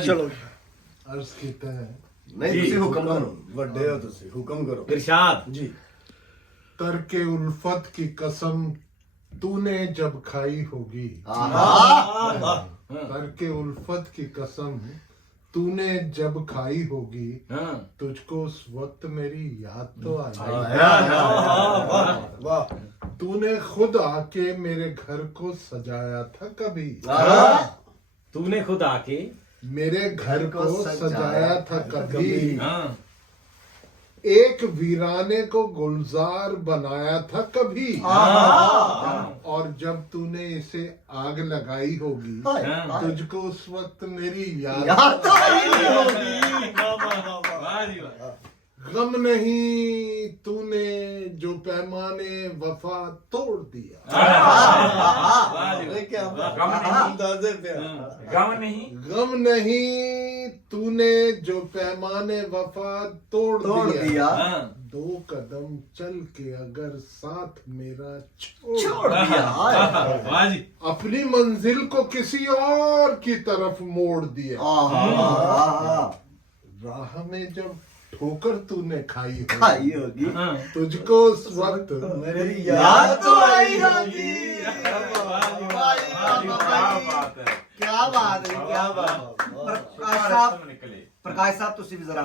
चलो अर्ज कीता है नहीं तुसी हुक्म करो वड्डे हो तुसी हुक्म करो इरशाद जी। तरके उल्फत की कसम तूने जब खाई होगी, तरके उल्फत की कसम तूने जब खाई होगी, तुझको उस वक्त मेरी याद तो आई। वाह तूने खुद आके मेरे घर को सजाया था कभी, तूने खुद आके मेरे घर को सजाया था कभी, हाँ एक वीराने को गुलजार बनाया था कभी, और जब तूने इसे आग लगाई होगी, तुझको उस वक्त मेरी याद तो आई नहीं होगी। वाह जी वाह। गम नहीं तूने जो पैमाने वफा तोड़ दिया, क्या अंदाजे पे गम नहीं गम नहीं तूने जो पैमाने वफा तोड़ दिया, हाँ। दो कदम चल के अगर साथ मेरा छोड़ दिया। वाह जी अपनी मंजिल को किसी और की तरफ मोड़ दिया, राह में जब ठोकर तूने खाई खाई होगी, होगी हाँ। तुझको उस वक्त मेरी याद तो आई होगी। क्या बात है, क्या बात है। प्रकाश साहब, निकले प्रकाश साहब तुसी भी जरा